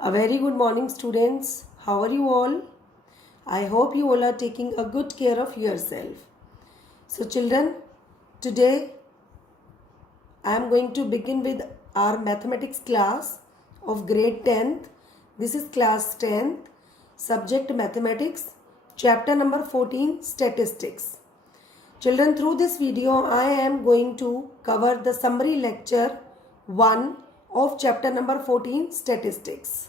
A very good morning, students. How are you all? I hope you all are taking a good care of yourself. So, children, today I am going to begin with our mathematics class of grade 10th. This is class 10th, subject mathematics, chapter number 14, statistics. Children, through this video, I am going to cover the summary lecture 1 of chapter number 14, statistics.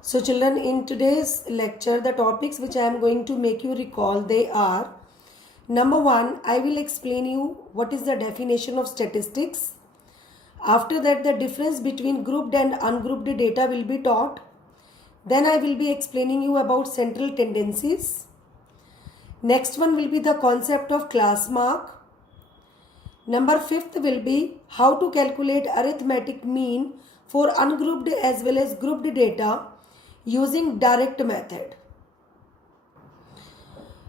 So children, in today's lecture, the topics which I am going to make you recall, they are: number 1, I will explain you what is the definition of statistics. After that, the difference between grouped and ungrouped data will be taught. Then I will be explaining you about central tendencies. Next one will be the concept of class mark. Number 5th will be how to calculate arithmetic mean for ungrouped as well as grouped data using direct method.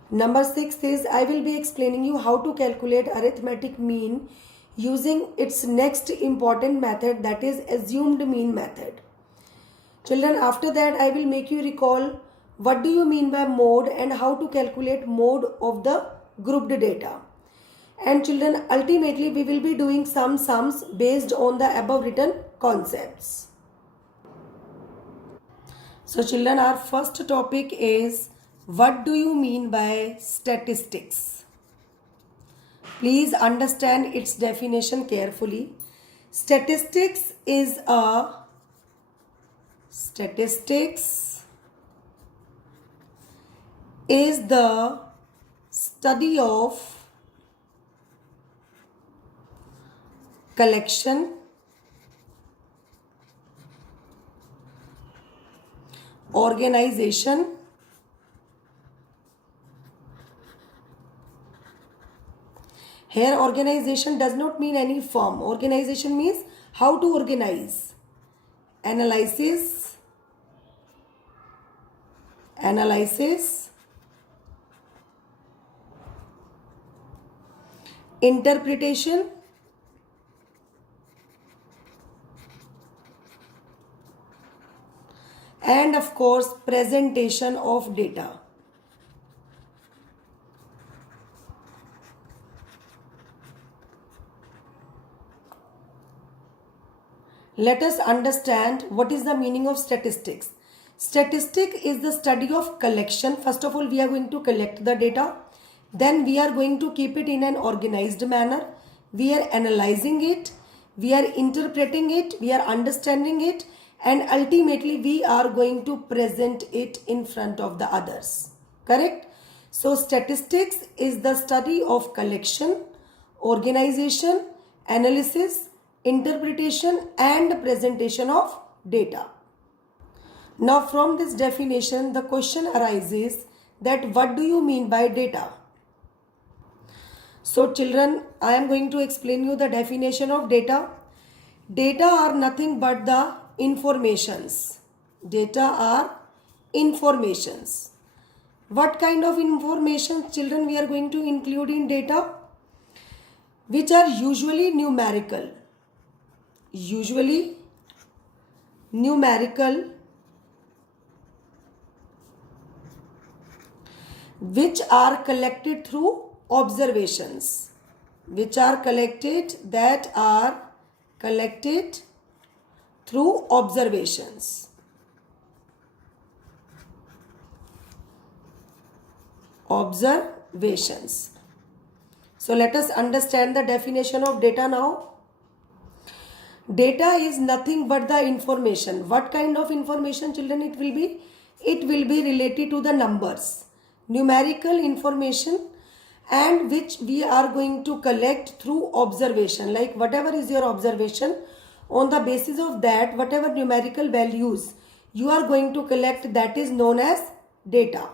Number 6 is I will be explaining you how to calculate arithmetic mean using its next important method, that is assumed mean method. Children, after that I will make you recall what do you mean by mode and how to calculate mode of the grouped data. And children, ultimately we will be doing some sums based on the above written concepts. So children, our first topic is what do you mean by statistics? Please understand its definition carefully. Statistics is the study of collection, organization, here organization does not mean any form. Organization means how to organize. Analysis, interpretation, and of course presentation of data. Let us understand what is the meaning of statistics. Statistic is the study of collection. First of all, we are going to collect the data. Then we are going to keep it in an organized manner. We are analyzing it. We are interpreting it. We are understanding it. And ultimately, we are going to present it in front of the others. Correct? So, statistics is the study of collection, organization, analysis, interpretation and presentation of data. Now from this definition, the question arises that what do you mean by data? So children, I am going to explain you the definition of data. Data are nothing but the informations. Data are informations. What kind of information, children, we are going to include in data? Which are usually numerical. Which are collected through observations. Through observations. So let us understand the definition of data now. Data is nothing but the information. What kind of information, children, it will be? It will be related to the numbers. Numerical information, and which we are going to collect through observation. Like whatever is your observation, on the basis of that, whatever numerical values you are going to collect, that is known as data.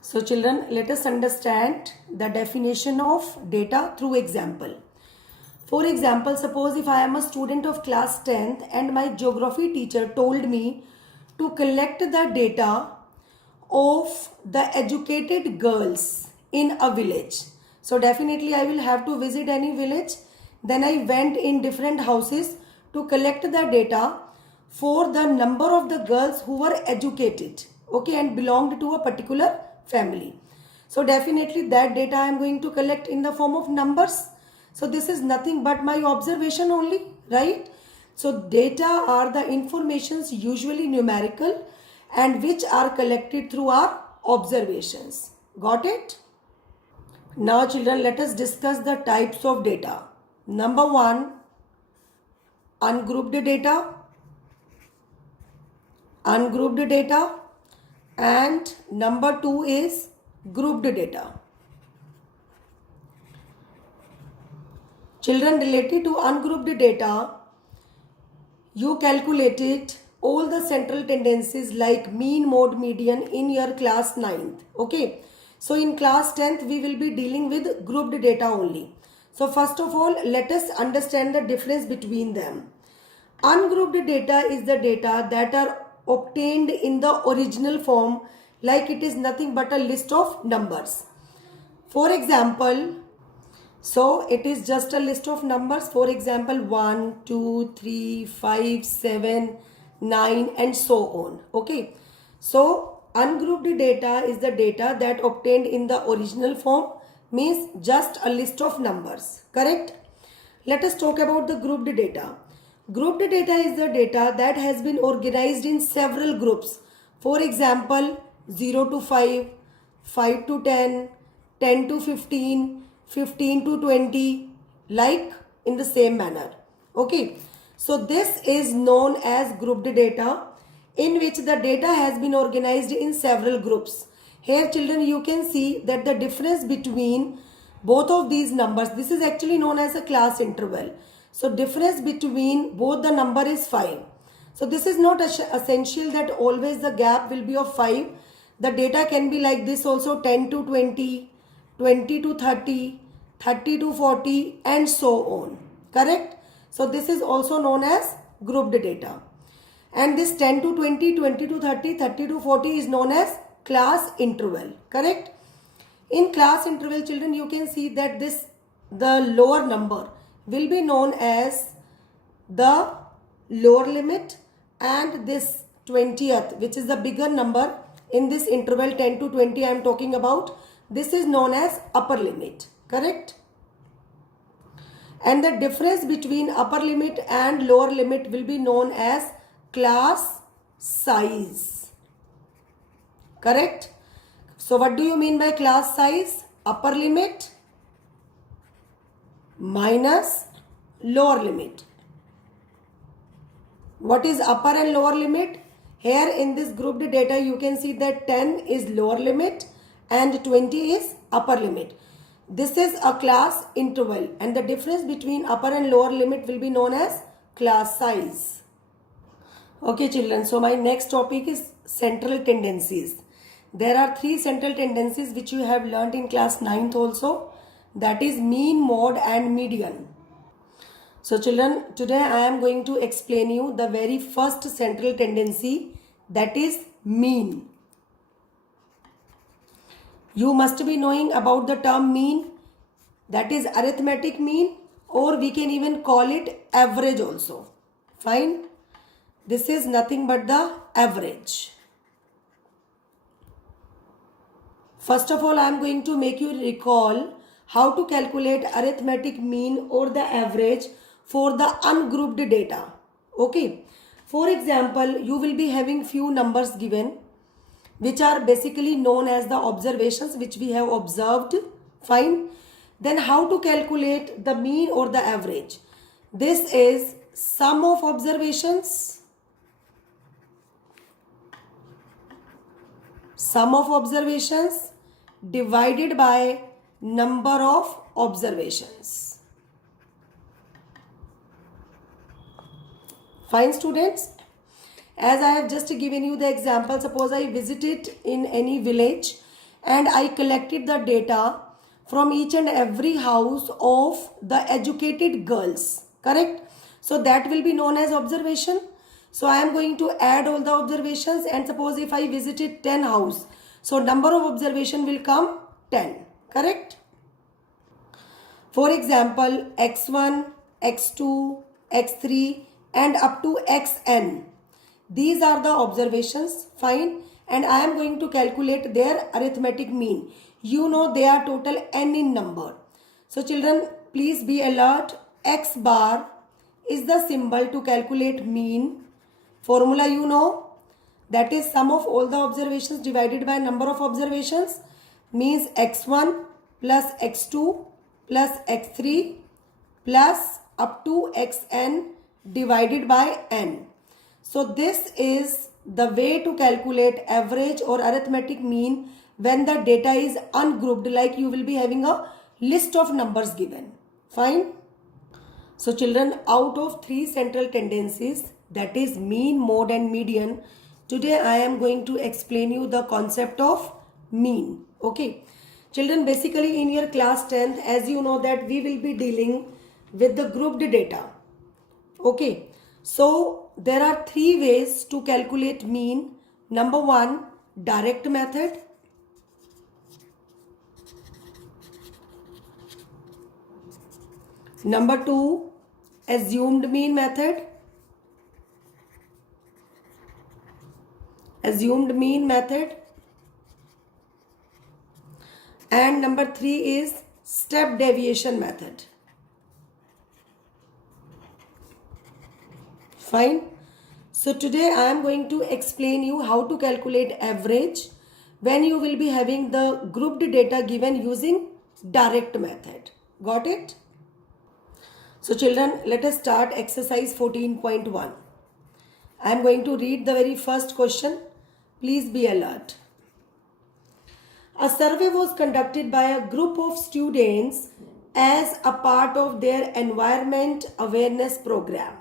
So children, let us understand the definition of data through example. For example, suppose if I am a student of class 10th and my geography teacher told me to collect the data of the educated girls in a village. So definitely I will have to visit any village. Then I went in different houses to collect the data for the number of the girls who were educated, okay, and belonged to a particular family. So definitely that data I am going to collect in the form of numbers. So this is nothing but my observation only, right? So data are the informations usually numerical and which are collected through our observations. Got it? Now children, let us discuss the types of data. Number one, ungrouped data, and number two is grouped data. Children, related to ungrouped data, you calculated all the central tendencies like mean, mode, median in your class 9th. Okay. So in class 10th, we will be dealing with grouped data only. So first of all, let us understand the difference between them. Ungrouped data is the data that are obtained in the original form, like it is nothing but a list of numbers. For example, so it is just a list of numbers. For example, 1, 2, 3, 5, 7, 9 and so on. Okay. So ungrouped data is the data that obtained in the original form, means just a list of numbers. Correct? Let us talk about the grouped data. Grouped data is the data that has been organized in several groups. For example, 0 to 5, 5 to 10, 10 to 15, 15 to 20, like in the same manner. Okay. So this is known as grouped data, in which the data has been organized in several groups. Here children, you can see that the difference between both of these numbers, this is actually known as a class interval. So difference between both the number is 5. So this is not essential that always the gap will be of 5. The data can be like this also, 10 to 20, 20 to 30, 30 to 40 and so on. Correct? So this is also known as grouped data. And this 10 to 20, 20 to 30, 30 to 40 is known as class interval. Correct? In class interval children, you can see that the lower number will be known as the lower limit, and this 20th, which is the bigger number in this interval 10 to 20 I am talking about, this is known as upper limit. Correct? And the difference between upper limit and lower limit will be known as class size. Correct? So what do you mean by class size? Upper limit minus lower limit. What is upper and lower limit? Here in this grouped data, you can see that 10 is lower limit and 20 is upper limit. This is a class interval, and the difference between upper and lower limit will be known as class size. Okay children, so my next topic is central tendencies. There are 3 central tendencies which you have learnt in class 9th also. That is mean, mode and median. So children, today I am going to explain you the very first central tendency, that is mean. You must be knowing about the term mean, that is arithmetic mean, or we can even call it average also. Fine. This is nothing but the average. First of all, I am going to make you recall how to calculate arithmetic mean or the average for the ungrouped data. Okay. For example, you will be having few numbers given, which are basically known as the observations which we have observed. Fine. Then how to calculate the mean or the average? This is sum of observations. Sum of observations divided by number of observations. Fine students. As I have just given you the example, suppose I visited in any village and I collected the data from each and every house of the educated girls. Correct? So that will be known as observation. So I am going to add all the observations, and suppose if I visited 10 houses, so number of observation will come 10. Correct? For example, x1, x2, x3 and up to xn. These are the observations. Fine. And I am going to calculate their arithmetic mean. You know they are total n in number. So children, please be alert. X bar is the symbol to calculate mean. Formula you know. That is sum of all the observations divided by number of observations, means x1 plus x2 plus x3 plus up to xn divided by n. So this is the way to calculate average or arithmetic mean when the data is ungrouped, like you will be having a list of numbers given. Fine. So children, out of three central tendencies, that is mean, mode and median, today I am going to explain you the concept of mean. Okay. Children, basically in your class 10th, as you know that we will be dealing with the grouped data. Okay. So there are three ways to calculate mean. Number one, direct method. Number two, assumed mean method. Assumed mean method. And number three is step deviation method. Fine. So today I am going to explain you how to calculate average when you will be having the grouped data given using direct method. Got it? So children, let us start exercise 14.1. I am going to read the very first question. Please be alert. A survey was conducted by a group of students as a part of their environment awareness program,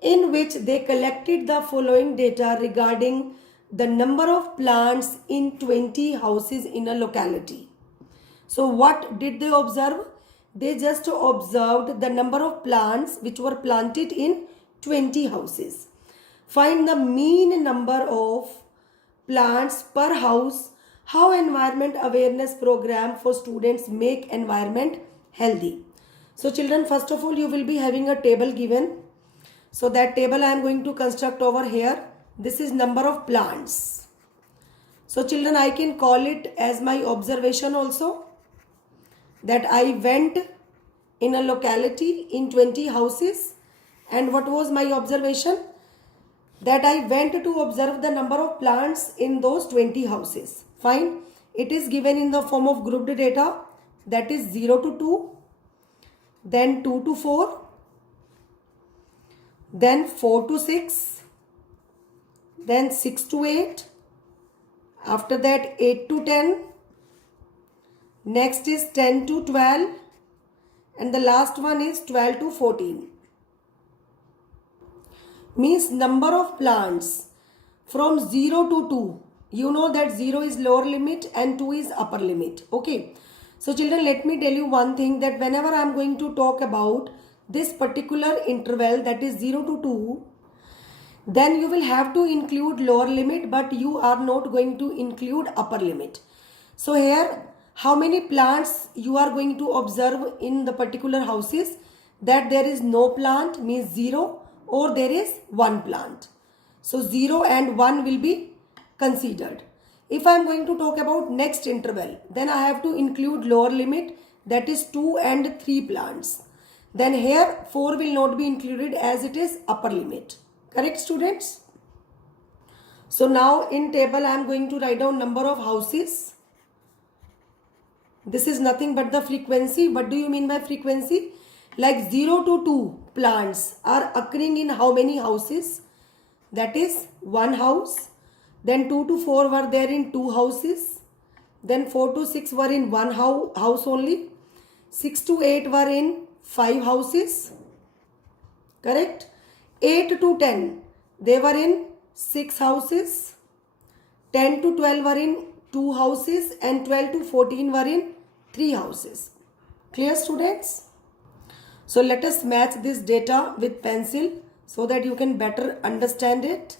in which they collected the following data regarding the number of plants in 20 houses in a locality. So what did they observe? They just observed the number of plants which were planted in 20 houses. Find the mean number of plants per house. How environment awareness program for students make environment healthy. So children, first of all, you will be having a table given. So that table I am going to construct over here. This is number of plants. So children, I can call it as my observation also, that I went in a locality in 20 houses. And what was my observation? That I went to observe the number of plants in those 20 houses. Fine. It is given in the form of grouped data, that is 0 to 2, then 2 to 4, then 4 to 6, then 6 to 8, after that 8 to 10, next is 10 to 12, and the last one is 12 to 14. Means number of plants from 0 to 2. You know that 0 is lower limit and 2 is upper limit. Okay. So children, let me tell you one thing, that whenever I am going to talk about this particular interval, that is 0 to 2, then you will have to include lower limit, but you are not going to include upper limit. So here, how many plants you are going to observe in the particular houses? That there is no plant means 0, or there is one plant. So 0 and 1 will be considered. If I am going to talk about next interval, then I have to include lower limit, that is 2 and 3 plants. Then here 4 will not be included as it is upper limit. Correct, students? So now in table I am going to write down number of houses. This is nothing but the frequency. What do you mean by frequency? Like 0 to 2 plants are occurring in how many houses? That is one house. Then 2 to 4 were there in 2 houses. Then 4 to 6 were in one house only. 6 to 8 were in 5 houses. Correct? 8 to 10, they were in 6 houses. 10 to 12 were in 2 houses, and 12 to 14 were in 3 houses. Clear, students? So let us match this data with pencil so that you can better understand it.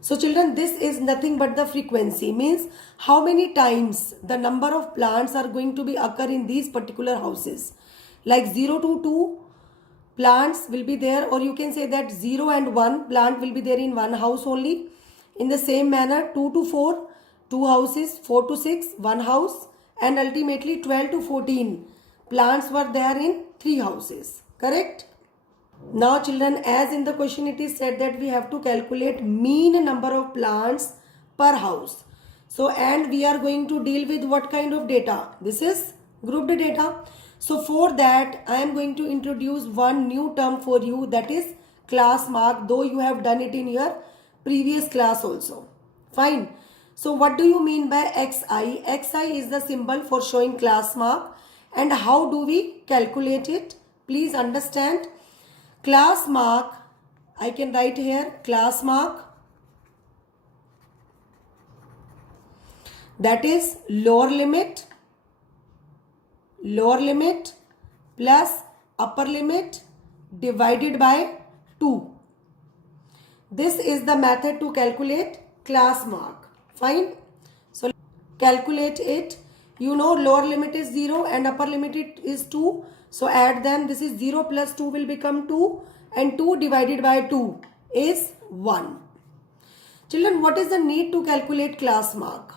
So children, this is nothing but the frequency, means how many times the number of plants are going to be occur in these particular houses. Like 0 to 2 plants will be there, or you can say that 0 and 1 plant will be there in one house only. In the same manner, 2 to 4, 2 houses, 4 to 6, 1 house, and ultimately 12 to 14 plants were there in 3 houses. Correct? Now children, as in the question it is said that we have to calculate mean number of plants per house. So, and we are going to deal with what kind of data? This is grouped data. So for that I am going to introduce one new term for you, that is class mark, though you have done it in your previous class also. Fine. So what do you mean by XI? XI is the symbol for showing class mark. And how do we calculate it? Please understand. Class mark, I can write here class mark, that is lower limit plus upper limit divided by 2. This is the method to calculate class mark. Fine. So calculate it. You know lower limit is 0 and upper limit is 2. So add them. This is 0 plus 2 will become 2, and 2 divided by 2 is 1. Children, what is the need to calculate class mark?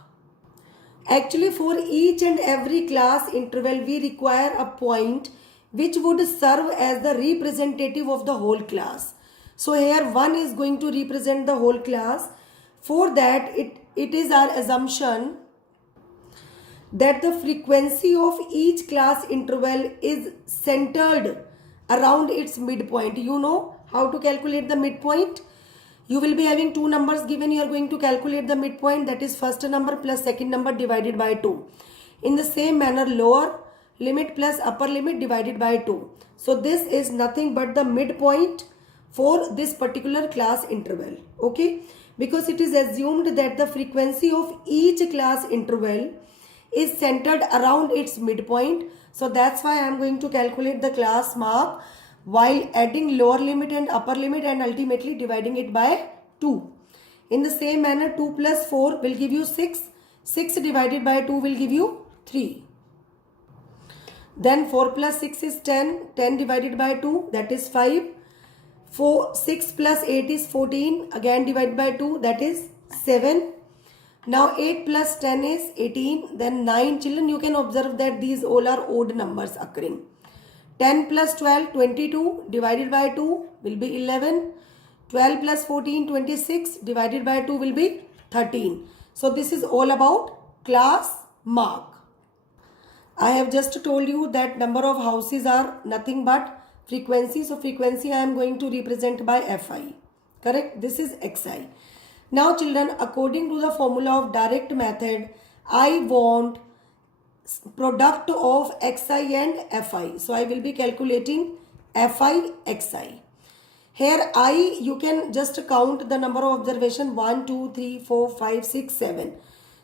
Actually, for each and every class interval, we require a point which would serve as the representative of the whole class. So here 1 is going to represent the whole class. For that, it is our assumption that the frequency of each class interval is centered around its midpoint. You know how to calculate the midpoint? You will be having two numbers given. You are going to calculate the midpoint, that is first number plus second number divided by 2. In the same manner, lower limit plus upper limit divided by 2. So this is nothing but the midpoint for this particular class interval. Okay? Because it is assumed that the frequency of each class interval is centered around its midpoint. So that's why I am going to calculate the class mark while adding lower limit and upper limit and ultimately dividing it by 2. In the same manner, 2 plus 4 will give you 6. 6 divided by 2 will give you 3. Then 4 plus 6 is 10. 10 divided by 2, that is 5. 6 plus 8 is 14. Again divided by 2, that is 7. Now 8 plus 10 is 18. Then 9. Children, you can observe that these all are odd numbers occurring. 10 plus 12, 22, divided by 2 will be 11. 12 plus 14, 26, divided by 2 will be 13. So this is all about class mark. I have just told you that number of houses are nothing but frequency. So frequency I am going to represent by Fi. Correct? This is Xi. Now children, according to the formula of direct method, I want product of Xi and Fi. So I will be calculating Fi Xi. Here I, you can just count the number of observation 1, 2, 3, 4, 5, 6, 7.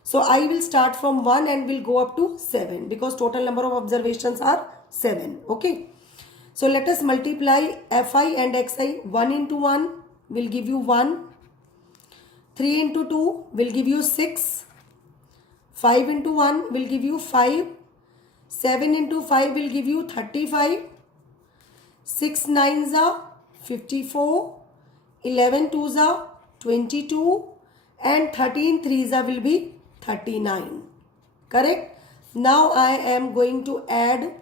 So I will start from 1 and will go up to 7 because total number of observations are 7. Okay. So let us multiply Fi and Xi. 1 into 1 will give you 1. 3 into 2 will give you 6. 5 into 1 will give you 5. 7 into 5 will give you 35. 6 9s are 54. 11 2s are 22. And 13 3s are will be 39. Correct? Now I am going to add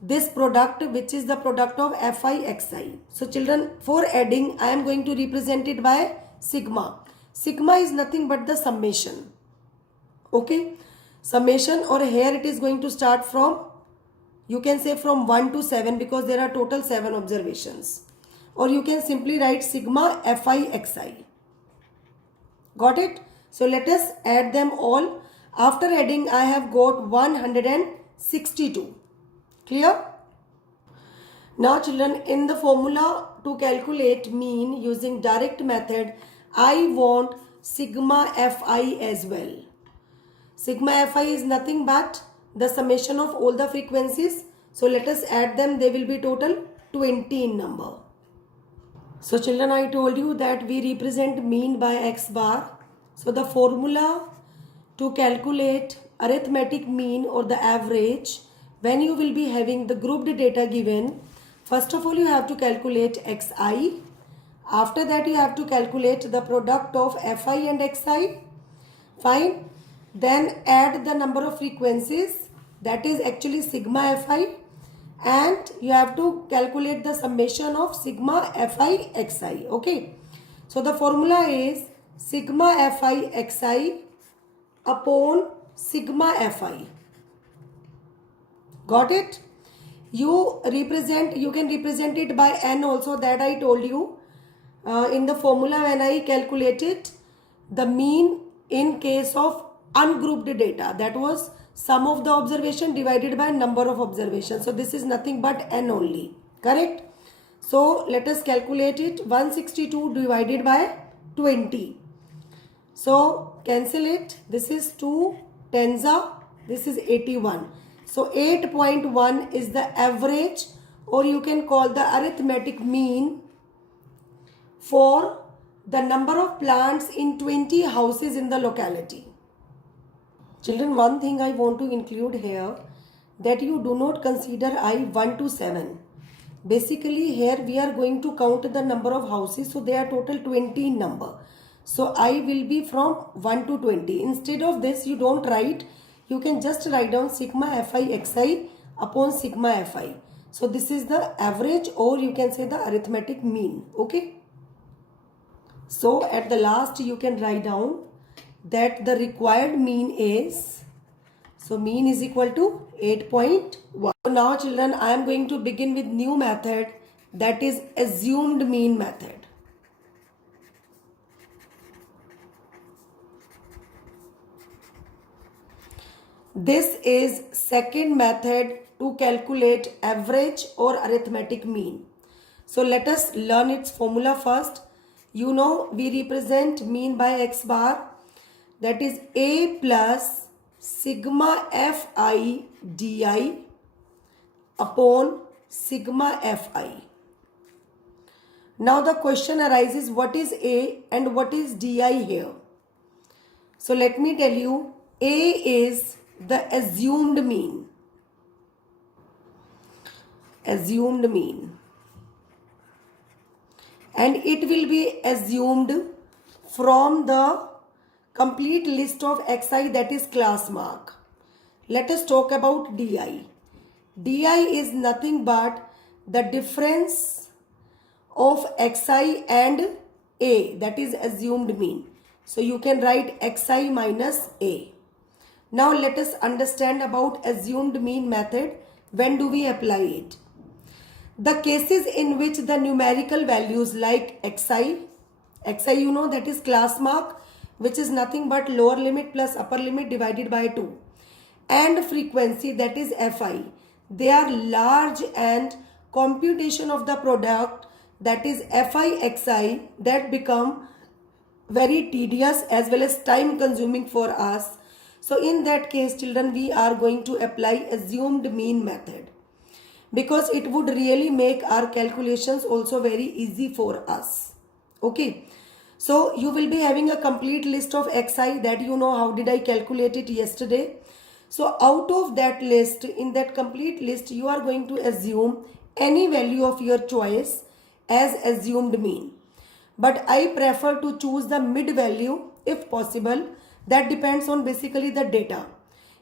this product, which is the product of Fi Xi. So children, for adding I am going to represent it by sigma. Sigma is nothing but the summation. Okay, summation, or here it is going to start from, you can say from 1 to 7 because there are total 7 observations. Or you can simply write sigma Fi Xi. Got it? So let us add them all. After adding, I have got 162. Clear? Now children, in the formula to calculate mean using direct method, I want sigma Fi as well. Sigma Fi is nothing but the summation of all the frequencies. So let us add them. They will be total 20 in number. So children, I told you that we represent mean by X bar. So the formula to calculate arithmetic mean or the average, when you will be having the grouped data given, First of all, you have to calculate xi. After that, you have to calculate the product of fi and xi. Fine. Then add the number of frequencies, that is actually sigma fi, and you have to calculate the summation of sigma fi xi. Okay. So the formula is sigma fi xi upon sigma fi. Got it? You can represent it by n also, that I told you in the formula when I calculated the mean in case of ungrouped data. That was sum of the observation divided by number of observations. So this is nothing but n only. Correct? So let us calculate it. 162 divided by 20. So cancel it. This is 2 tens are, this is 81. So 8.1 is the average, or you can call the arithmetic mean for the number of plants in 20 houses in the locality. Children, one thing I want to include here, that you do not consider I 1 to 7. Basically here we are going to count the number of houses, so they are total 20 in number. So I will be from 1 to 20. Instead of this, you don't write, you can just write down sigma fi xi upon sigma fi. So this is the average, or you can say the arithmetic mean. Okay. So at the last you can write down that the required mean is, so mean is equal to 8.1. So now children, I am going to begin with new method, that is assumed mean method. This is second method to calculate average or arithmetic mean. So let us learn its formula first. You know, we represent mean by x bar, that is a plus sigma fi di upon sigma fi. Now the question arises, what is a and what is di here? So let me tell you, a is the assumed mean. Assumed mean. And it will be assumed from the complete list of xi, that is class mark. Let us talk about di. Di is nothing but the difference of xi and a, that is assumed mean. So you can write xi minus a. Now let us understand about assumed mean method. When do we apply it? The cases in which the numerical values like xi you know, that is class mark, which is nothing but lower limit plus upper limit divided by 2, and frequency, that is fi, they are large, and computation of the product, that is fi xi, that become very tedious as well as time consuming for us. So in that case, children, we are going to apply assumed mean method, because it would really make our calculations also very easy for us. Okay. So you will be having a complete list of xi, that you know how did I calculate it yesterday. So out of that list, in that complete list, you are going to assume any value of your choice as assumed mean. But I prefer to choose the mid value if possible. That depends on basically the data.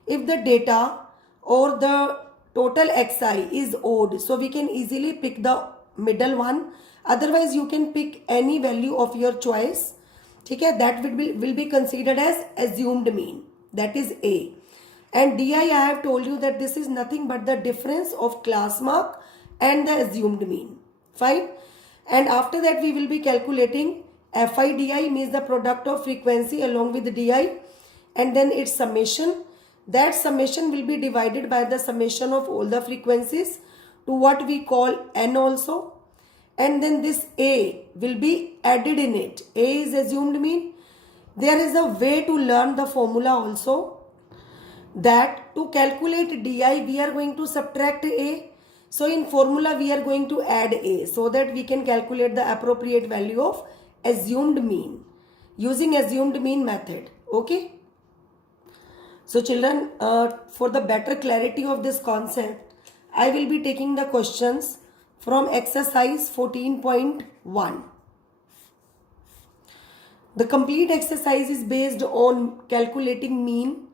If the data or the total xi is odd, so we can easily pick the middle one. Otherwise, you can pick any value of your choice. Okay, that will be considered as assumed mean. That is A. And di, I have told you that this is nothing but the difference of class mark and the assumed mean. Fine. And after that, we will be calculating fi di, means the product of frequency along with di, and then its summation. That summation will be divided by the summation of all the frequencies to what we call n also. And then this a will be added in it. A is assumed mean. There is a way to learn the formula also, that to calculate di, we are going to subtract a. So in formula, we are going to add a, so that we can calculate the appropriate value of assumed mean using assumed mean method. Okay. So children, for the better clarity of this concept, I will be taking the questions from exercise 14.1. The complete exercise is based on calculating mean.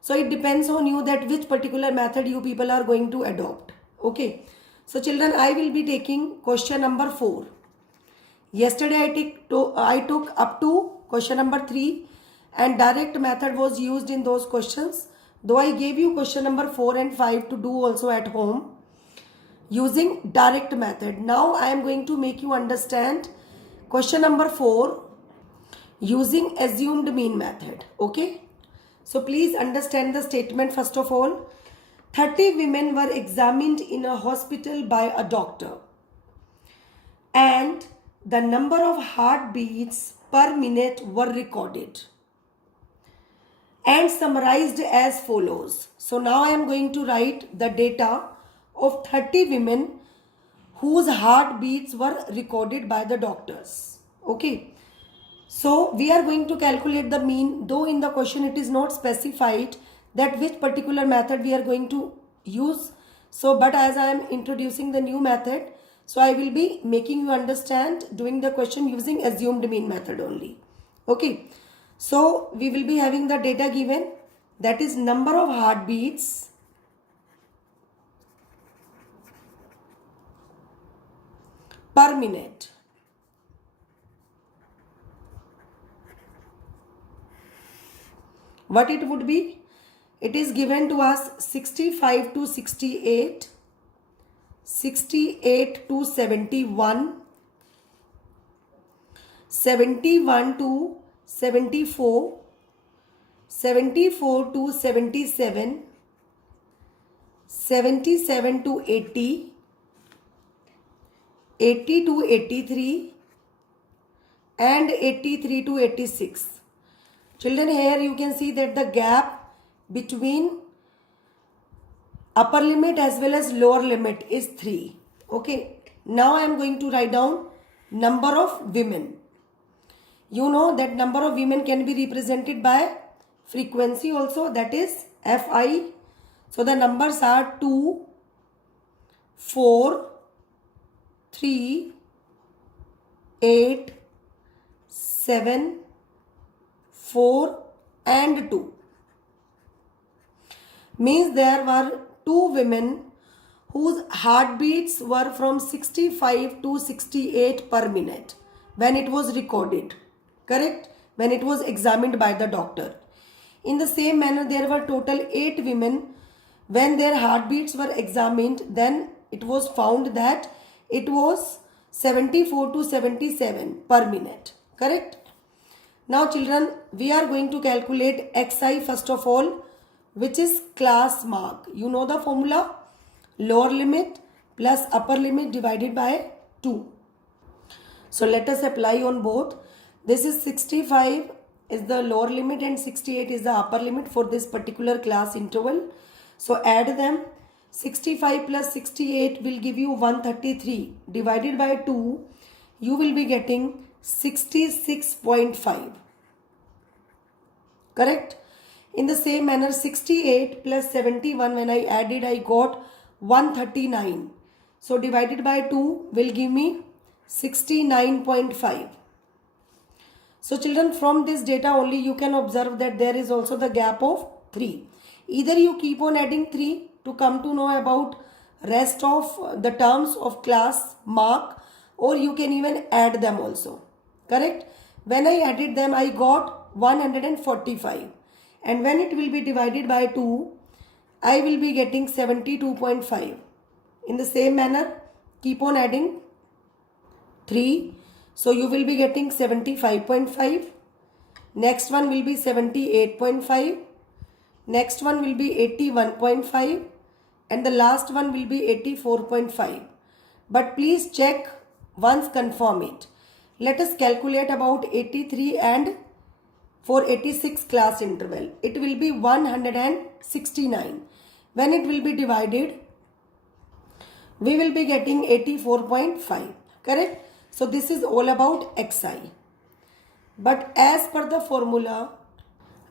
So it depends on you that which particular method you people are going to adopt. Okay. So children, I will be taking question number 4. Yesterday I took up to question number 3 and direct method was used in those questions. Though I gave you question number 4 and 5 to do also at home using direct method. Now I am going to make you understand question number 4 using assumed mean method. Okay. So please understand the statement first of all. 30 women were examined in a hospital by a doctor and the number of heartbeats per minute were recorded and summarized as follows. So now I am going to write the data of 30 women whose heartbeats were recorded by the doctors. Okay. So we are going to calculate the mean, though in the question it is not specified that which particular method we are going to use. So but as I am introducing the new method, so I will be making you understand doing the question using assumed mean method only. Okay. So we will be having the data given, that is number of heartbeats per minute. What it would be? It is given to us 65 to 68, 68 to 71, 71 to 74, 74 to 77, 77 to 80, 80 to 83 and 83 to 86. Children, here you can see that the gap between upper limit as well as lower limit is 3. Okay. Now I am going to write down number of women. You know that number of women can be represented by frequency also, that is Fi. So the numbers are 2, 4, 3, 8, 7, 4 and 2. Means there were 2 women whose heartbeats were from 65 to 68 per minute when it was recorded. Correct? When it was examined by the doctor. In the same manner, there were total 8 women when their heartbeats were examined. Then it was found that it was 74 to 77 per minute. Correct? Now children, we are going to calculate Xi first of all, which is class mark. You know the formula? Lower limit plus upper limit divided by 2. So let us apply on both. This is 65 is the lower limit and 68 is the upper limit for this particular class interval. So add them. 65 plus 68 will give you 133. Divided by 2, you will be getting 66.5. Correct? In the same manner, 68 plus 71, when I added, I got 139. So divided by 2 will give me 69.5. So children, from this data only you can observe that there is also the gap of 3. Either you keep on adding 3 to come to know about rest of the terms of class mark, or you can even add them also. Correct? When I added them, I got 145. And when it will be divided by 2, I will be getting 72.5. In the same manner, keep on adding 3. So you will be getting 75.5. Next one will be 78.5. Next one will be 81.5. And the last one will be 84.5. But please check once, confirm it. Let us calculate about 83 and for 86 class interval. It will be 169. When it will be divided, we will be getting 84.5. Correct? So this is all about Xi. But as per the formula,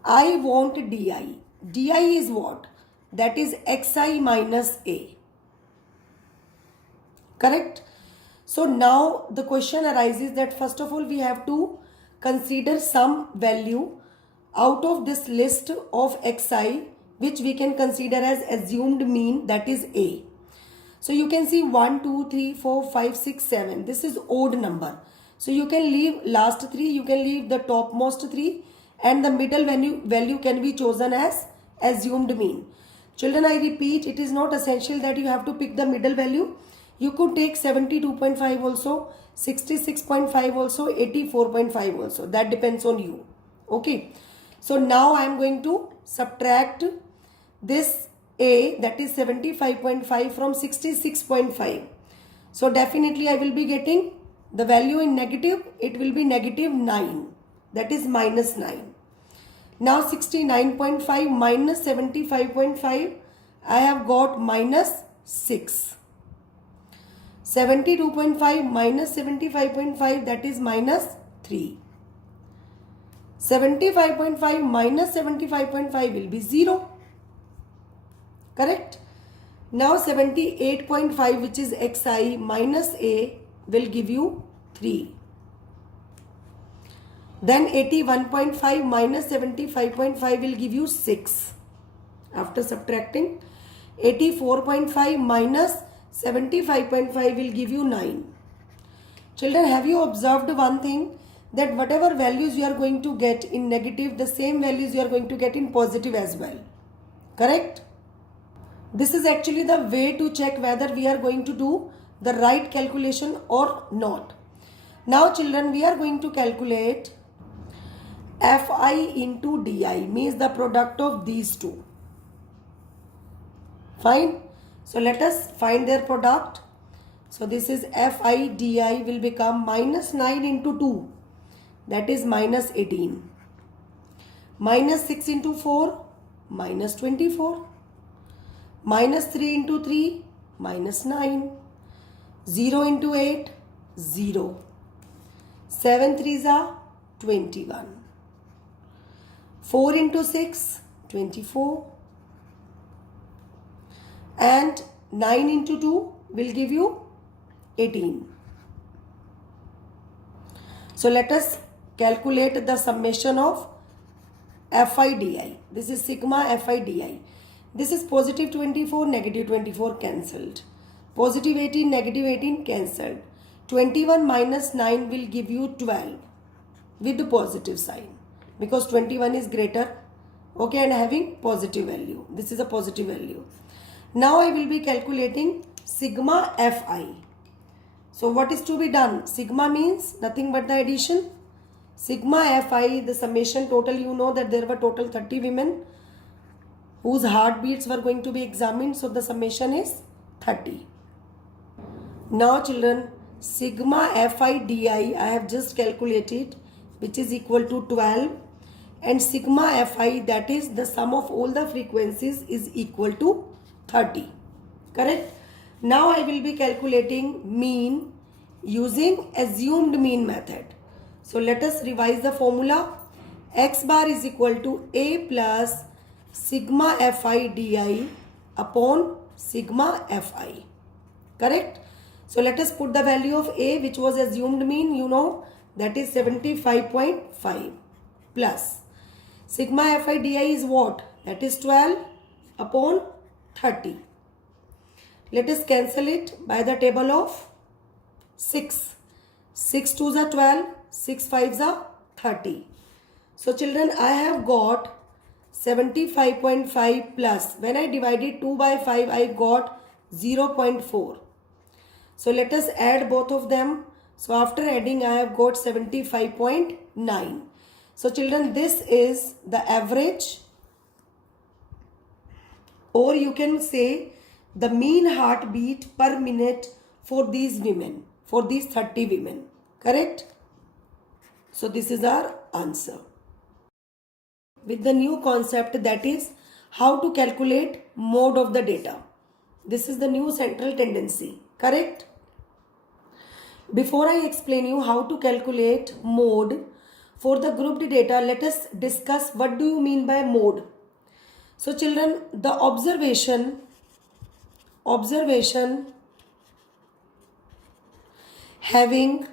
I want Di. Di is what? That is Xi minus A. Correct? So now the question arises that first of all we have to consider some value out of this list of xi which we can consider as assumed mean, that is A. So you can see 1, 2, 3, 4, 5, 6, 7. This is odd number. So you can leave last 3, you can leave the topmost 3, and the middle value can be chosen as assumed mean. Children, I repeat, it is not essential that you have to pick the middle value. You could take 72.5 also, 66.5 also, 84.5 also. That depends on you. Okay. So now I am going to subtract this A, that is 75.5 from 66.5. So definitely I will be getting the value in negative. It will be negative 9. That is minus 9. Now 69.5 minus 75.5, I have got minus 6. 72.5 minus 75.5, that is minus 3. 75.5 minus 75.5 will be 0. Correct? Now 78.5, which is xi minus A, will give you 3. Then 81.5 minus 75.5 will give you 6. After subtracting, 84.5 minus 75.5 will give you 9. Children, have you observed one thing? That whatever values you are going to get in negative, the same values you are going to get in positive as well. Correct? This is actually the way to check whether we are going to do the right calculation or not. Now children, we are going to calculate Fi into Di, means the product of these two. Fine. So let us find their product. So this is Fi Di will become minus 9 into 2. That is minus 18. Minus 6 into 4, minus 24. Minus 3 into 3, minus 9. 0 into 8, 0. 7 3s are 21. 4 into 6, 24. And 9 into 2 will give you 18. So let us calculate the summation of Fi Di. This is sigma Fi Di. This is positive 24, negative 24 cancelled. Positive 18, negative 18 cancelled. 21 minus 9 will give you 12 with the positive sign because 21 is greater, okay, and having positive value. This is a positive value. Now I will be calculating sigma Fi. So what is to be done? Sigma means nothing but the addition. Sigma Fi, the summation total, you know that there were total 30 women whose heartbeats were going to be examined. So the summation is 30. Now children, sigma Fi Di I have just calculated, which is equal to 12, and sigma Fi, that is the sum of all the frequencies, is equal to 30. Correct? Now I will be calculating mean using assumed mean method. So let us revise the formula. X bar is equal to A plus sigma Fi Di upon sigma Fi. Correct? So let us put the value of A, which was assumed mean, you know, that is 75.5 plus sigma Fi Di is what? That is 12 upon 30. Let us cancel it by the table of 6. 6 2s are 12, 6 5s are 30. So children, I have got 75.5 plus, when I divided 2 by 5, I got 0.4. So let us add both of them. So after adding, I have got 75.9. So children, this is the average, or you can say the mean heartbeat per minute for these women, for these 30 women. Correct? So this is our answer. With the new concept, that is how to calculate mode of the data. This is the new central tendency. Correct? Before I explain you how to calculate mode for the grouped data, let us discuss what do you mean by mode. So children, the observation having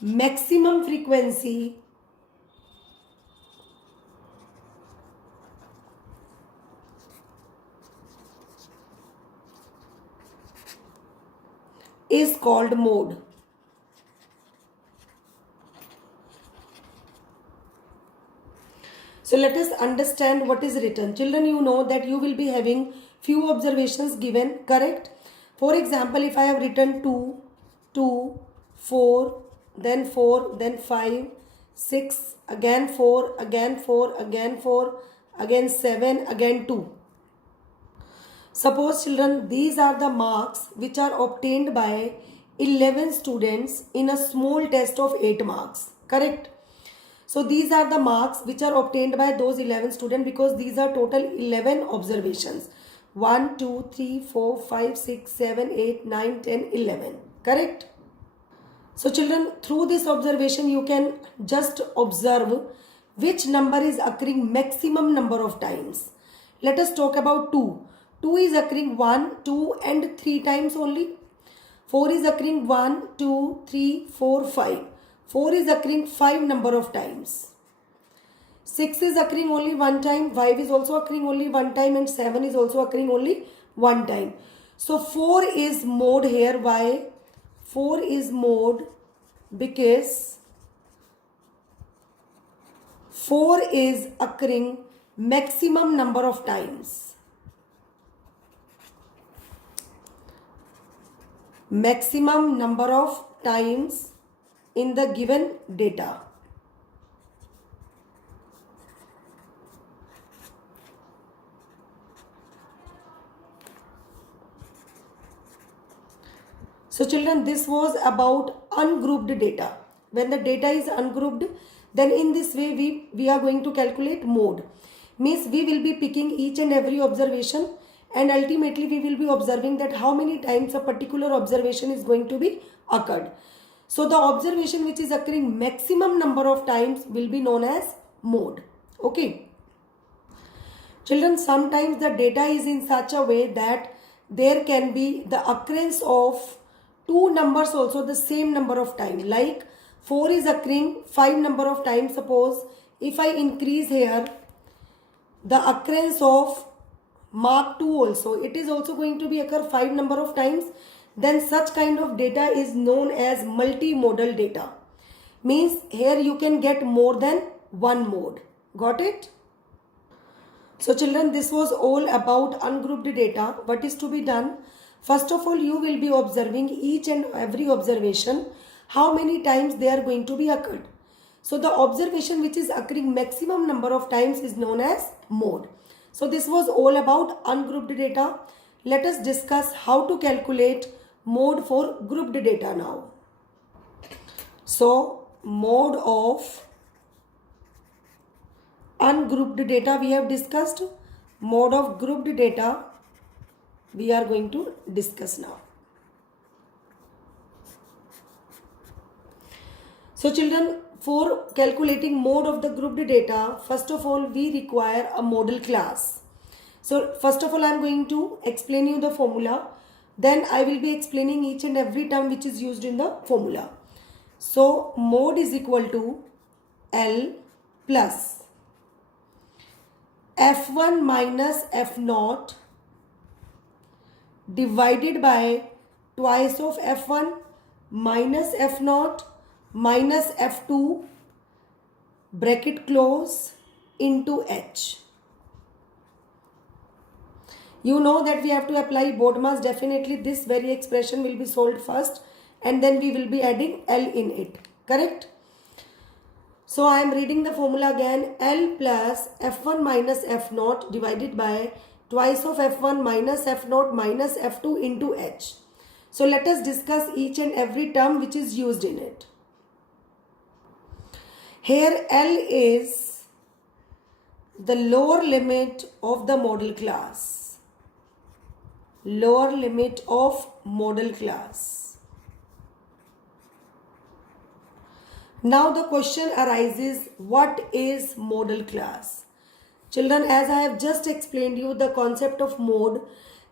maximum frequency is called mode. So let us understand what is written. Children, you know that you will be having few observations given, correct? For example, if I have written 2, 2, 4, then 4, then 5, 6, again 4, again 4, again 4, again 7, again 2. Suppose children, these are the marks which are obtained by 11 students in a small test of 8 marks, correct? So these are the marks which are obtained by those 11 students because these are total 11 observations. 1, 2, 3, 4, 5, 6, 7, 8, 9, 10, 11. Correct? So children, through this observation you can just observe which number is occurring maximum number of times. Let us talk about 2. 2 is occurring 1, 2 and 3 times only. 4 is occurring 1, 2, 3, 4, 5. 4 is occurring 5 number of times. 6 is occurring only 1 time. 5 is also occurring only 1 time. And 7 is also occurring only 1 time. So 4 is mode here. Why? 4 is mode because 4 is occurring maximum number of times. Maximum number of times in the given data. So children, this was about ungrouped data. When the data is ungrouped, then in this way we are going to calculate mode. Means we will be picking each and every observation and ultimately we will be observing that how many times a particular observation is going to be occurred. So the observation which is occurring maximum number of times will be known as mode. Okay. Children, sometimes the data is in such a way that there can be the occurrence of two numbers also the same number of time. Like 4 is occurring 5 number of times. Suppose if I increase here the occurrence of mark 2 also, it is also going to be occur 5 number of times. Then such kind of data is known as multimodal data. Means here you can get more than one mode. Got it? So children, this was all about ungrouped data. What is to be done? First of all, you will be observing each and every observation, how many times they are going to be occurred. So the observation which is occurring maximum number of times is known as mode. So this was all about ungrouped data. Let us discuss how to calculate mode for grouped data now. So mode of ungrouped data we have discussed. Mode of grouped data we are going to discuss now. So children, for calculating mode of the grouped data, first of all we require a model class. So first of all I am going to explain you the formula. Then I will be explaining each and every term which is used in the formula. So mode is equal to L plus F1 minus F0 divided by twice of F1 minus F0 minus F2 bracket close into H. You know that we have to apply BODMAS. Definitely this very expression will be solved first and then we will be adding L in it. Correct? So I am reading the formula again. L plus F1 minus F0 divided by twice of F1 minus F0 minus F2 into H. So let us discuss each and every term which is used in it. Here L is the lower limit of the model class. Lower limit of model class. Now the question arises, what is model class? Children, as I have just explained you the concept of mode,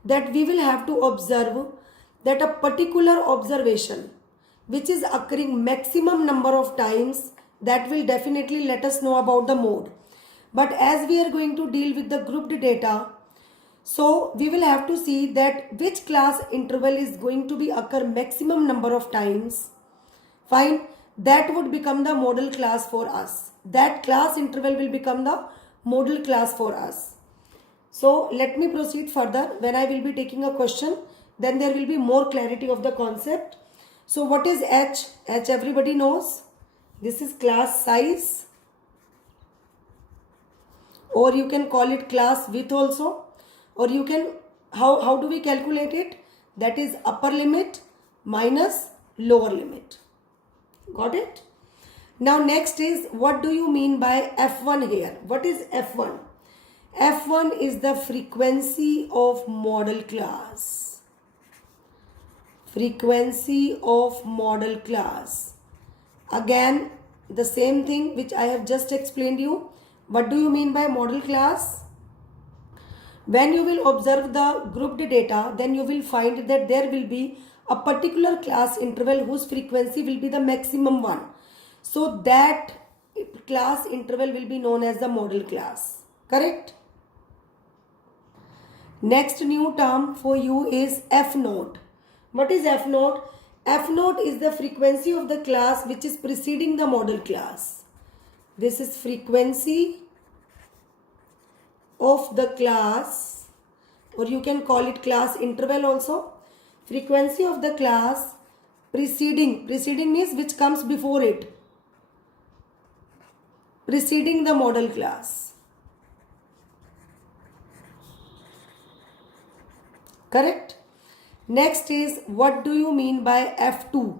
that we will have to observe that a particular observation which is occurring maximum number of times, that will definitely let us know about the mode. But as we are going to deal with the grouped data, so we will have to see that which class interval is going to be occur maximum number of times. Fine, that would become the model class for us. That class interval will become the model class for us. So let me proceed further. When I will be taking a question, then there will be more clarity of the concept. So what is H? H everybody knows. This is class size, or you can call it class width also, or you can, how do we calculate it? That is upper limit minus lower limit. Got it? Now next is, what do you mean by F1 here? What is F1? F1 is the frequency of model class. Frequency of model class. Again, the same thing which I have just explained you. What do you mean by model class? When you will observe the grouped data, then you will find that there will be a particular class interval whose frequency will be the maximum one. So that class interval will be known as the model class. Correct? Next new term for you is F naught. What is F naught? F naught is the frequency of the class which is preceding the model class. This is frequency of the class, or you can call it class interval also. Frequency of the class preceding means which comes before it, preceding the model class. Correct? Next is, what do you mean by F2?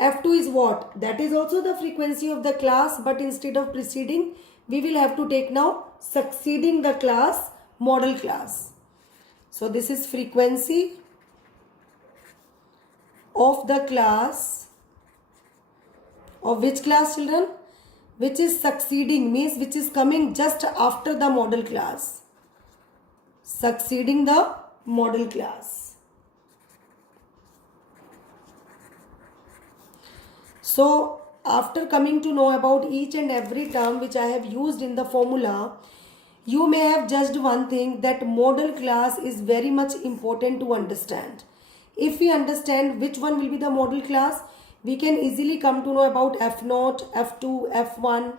F2 is what? That is also the frequency of the class, but instead of preceding, we will have to take now succeeding the class, model class. So this is frequency of the class, of which class, children? Which is succeeding, means which is coming just after the model class. Succeeding the model class. So after coming to know about each and every term which I have used in the formula, you may have judged one thing, that model class is very much important to understand. If we understand which one will be the model class, we can easily come to know about F0, F2, F1,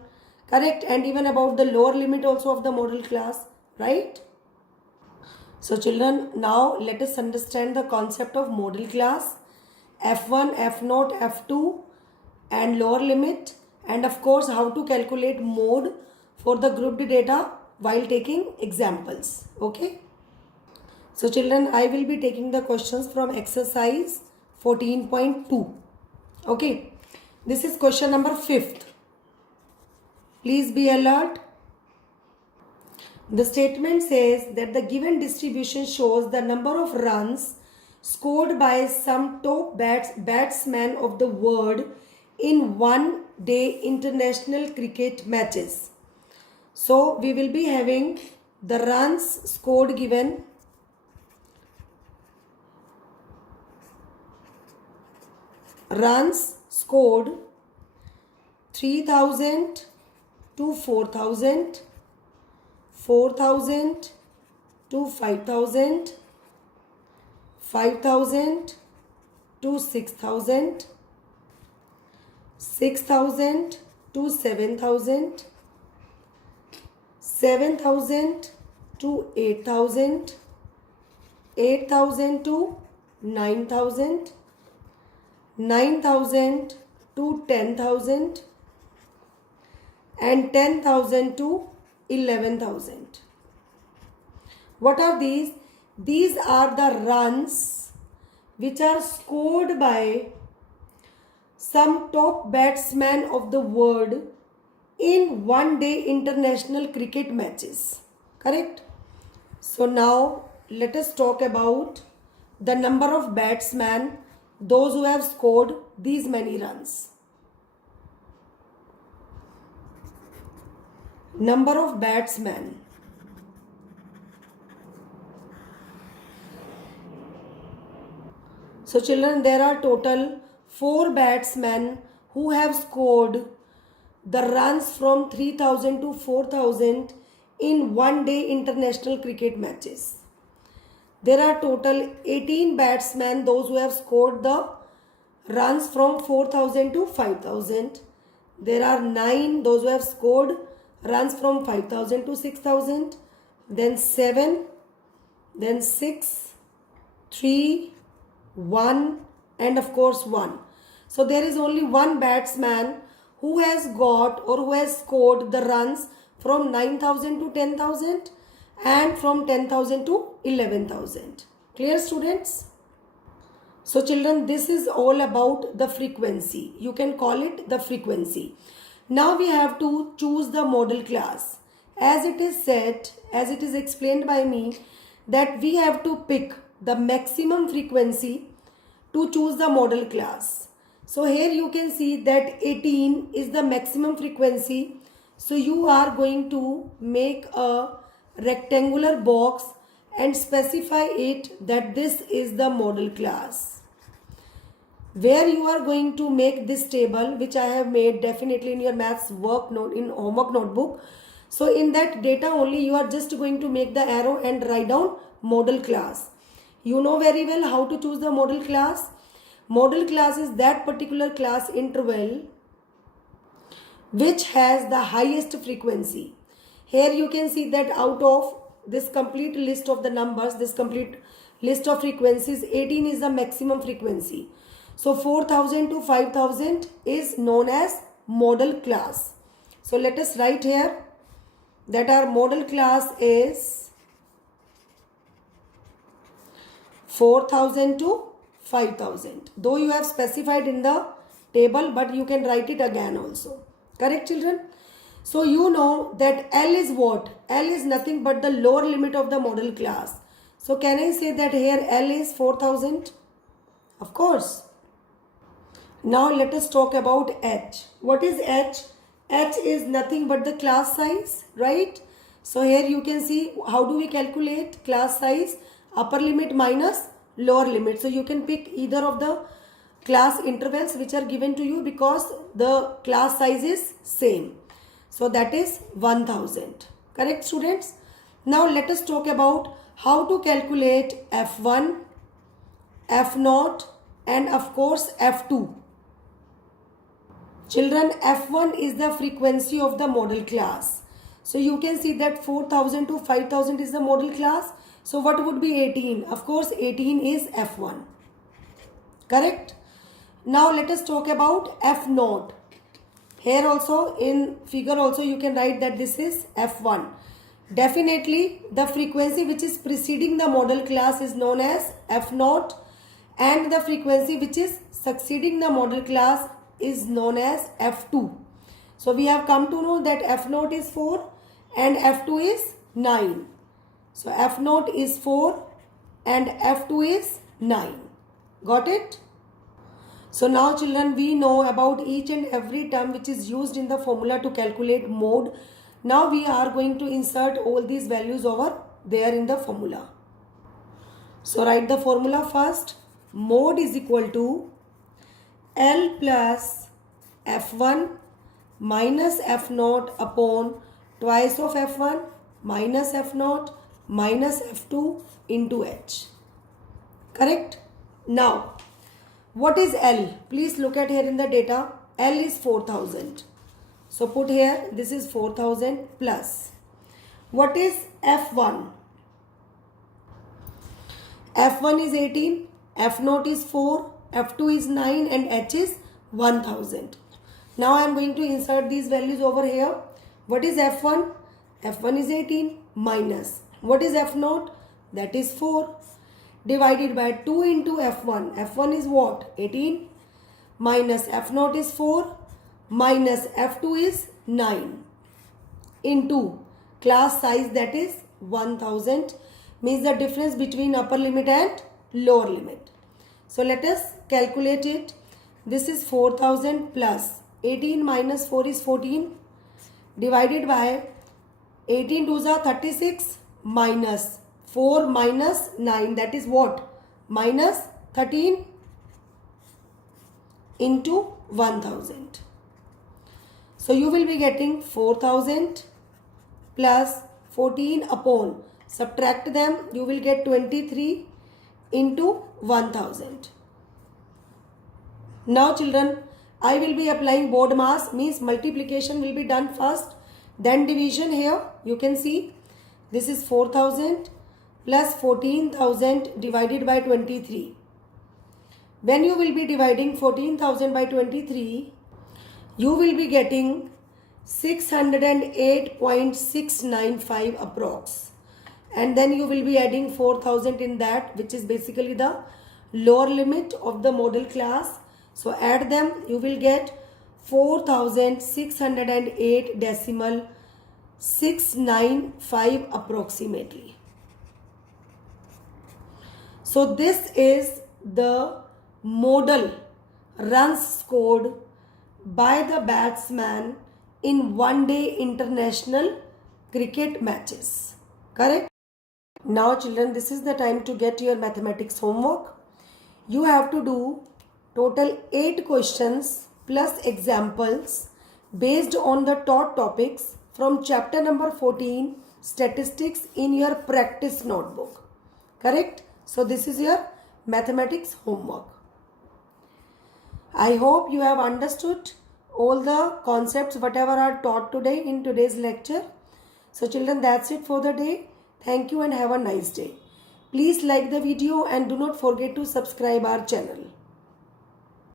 correct? And even about the lower limit also of the model class, right? So children, now let us understand the concept of model class, F1, F0, F2 and lower limit, and of course how to calculate mode for the grouped data while taking examples. Okay. So children, I will be taking the questions from exercise 14.2. Okay. This is question number 5th. Please be alert. The statement says that the given distribution shows the number of runs scored by some top batsmen of the world in one-day international cricket matches. So we will be having the runs scored given. Runs scored 3000 to 4000, 4000 to 5000, 5000 to 6000, 6000 to 7000, 7000 to 8000, 8000 to 9000, 9000 to 10,000 and 10,000 to 11,000. What are these? These are the runs which are scored by some top batsmen of the world in one-day international cricket matches. Correct? So now let us talk about the number of batsmen, those who have scored these many runs. Number of batsmen. So children, there are total 4 batsmen who have scored the runs from 3000 to 4000 in one day international cricket matches. There are total 18 batsmen, those who have scored the runs from 4000 to 5000. There are 9, those who have scored runs from 5000 to 6000. Then 7, then 6, 3, 1, and of course 1. So there is only one batsman who has got or who has scored the runs from 9000 to 10,000 and from 10,000 to 11,000. Clear, students? So children, this is all about the frequency. You can call it the frequency. Now we have to choose the model class. As it is said, as it is explained by me, that we have to pick the maximum frequency to choose the model class. So here you can see that 18 is the maximum frequency. So you are going to make a rectangular box and specify it that this is the model class. Where you are going to make this table, which I have made definitely in your maths work note, in homework notebook. So in that data only you are just going to make the arrow and write down model class. You know very well how to choose the model class. Model class is that particular class interval which has the highest frequency. Here you can see that out of this complete list of the numbers, this complete list of frequencies, 18 is the maximum frequency. So 4000 to 5000 is known as model class. So let us write here that our model class is 4000 to 5000. Though you have specified in the table, but you can write it again also. Correct, children? So you know that L is what? L is nothing but the lower limit of the model class. So can I say that here L is 4000? Of course. Now let us talk about H. What is H? H is nothing but the class size, right? So here you can see how do we calculate class size? Upper limit minus lower limit. So you can pick either of the class intervals which are given to you because the class size is same. So that is 1000. Correct, students? Now let us talk about how to calculate F1, F0 and of course F2. Children, F1 is the frequency of the model class. So you can see that 4000 to 5000 is the model class. So what would be 18? Of course 18 is F1. Correct? Now let us talk about F0. Here also in figure also you can write that this is F1. Definitely the frequency which is preceding the model class is known as F0 and the frequency which is succeeding the model class is known as F2. So we have come to know that F0 is 4 and F2 is 9. So F0 is 4 and F2 is 9. Got it? So now children, we know about each and every term which is used in the formula to calculate mode. Now we are going to insert all these values over there in the formula. So write the formula first. Mode is equal to L plus F1 minus F0 upon twice of F1 minus F0 minus F2 into H. Correct? Now, what is L? Please look at here in the data. L is 4000. So put here, this is 4000 plus. What is F1? F1 is 18, F0 is 4, F2 is 9 and H is 1000. Now I am going to insert these values over here. What is F1? F1 is 18 minus. What is F0? That is 4 divided by 2 into F1. F1 is what? 18 minus F0 is 4 minus F2 is 9 into class size, that is 1000, means the difference between upper limit and lower limit. So let us calculate it. This is 4000 plus 18 minus 4 is 14 divided by 18 2s are 36 minus 4 minus 9, that is what? Minus 13. into 1000. So you will be getting 4000 plus 14 upon, subtract them, you will get 23 into 1000. Now children, I will be applying board mass, means multiplication will be done first, then division. Here you can see this is 4000 plus 14,000 divided by 23. When you will be dividing 14,000 by 23, you will be getting 608.695 approx. And then you will be adding 4000 in that, which is basically the lower limit of the model class. So add them, you will get 4608 decimal 695 approximately. So this is the model runs scored by the batsman in one-day international cricket matches. Correct? Now children, this is the time to get your mathematics homework. You have to do total 8 questions plus examples based on the taught topics from chapter number 14, statistics, in your practice notebook. Correct? So this is your mathematics homework. I hope you have understood all the concepts whatever are taught today in today's lecture. So children, that's it for the day. Thank you and have a nice day. Please like the video and do not forget to subscribe our channel.